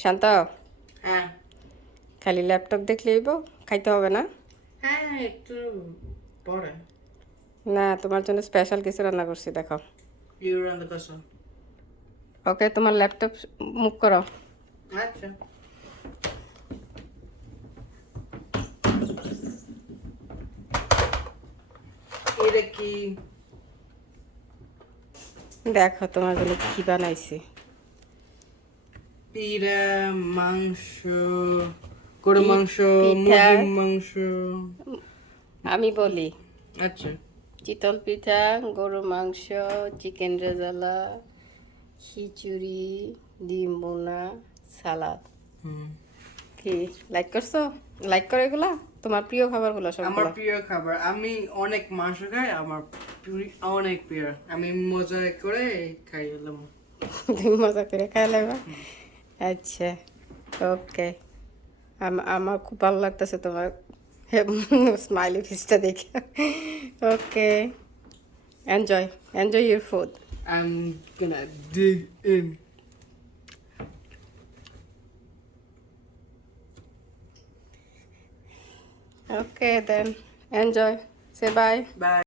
শান্ত, হ্যাঁ খালি ল্যাপটপ দেখলে হইব, খাইতে হবে না? হ্যাঁ একটু পরে না, তোমার জন্য স্পেশাল কিছু রান্না করছি, দেখো। ইউ রান্না করছো? ওকে, তোমার ল্যাপটপ মুভ করো। আচ্ছা এটা কি? দেখো তোমার জন্য কি বানাইছি। পিঠা, মাংস, গরু মাংস, পিঠা, মুরগির মাংস। আমি বলি, আচ্ছা চিতল পিঠা, গরু মাংস, চিকেন রেজালা, খিচুড়ি, ডিম বোনা, সালাদ। হুম। কি লাইক করছো? লাইক করো এগুলা? তোমার প্রিয় খাবারগুলো আমার সবগুলো? প্রিয় খাবার, আমি অনেক মাংস খাই, আমার অনেক প্রিয়, আমি মজা করে খাই এলাম। তুমি মজা করে খাই লাগবা? আচ্ছা, ওকে। আমার খুব ভালো লাগতেছে তোমার স্মাইলি ফেসটা দেখে। Okay, enjoy, enjoy your food. I'm gonna dig in. Okay then, enjoy, say bye. Bye.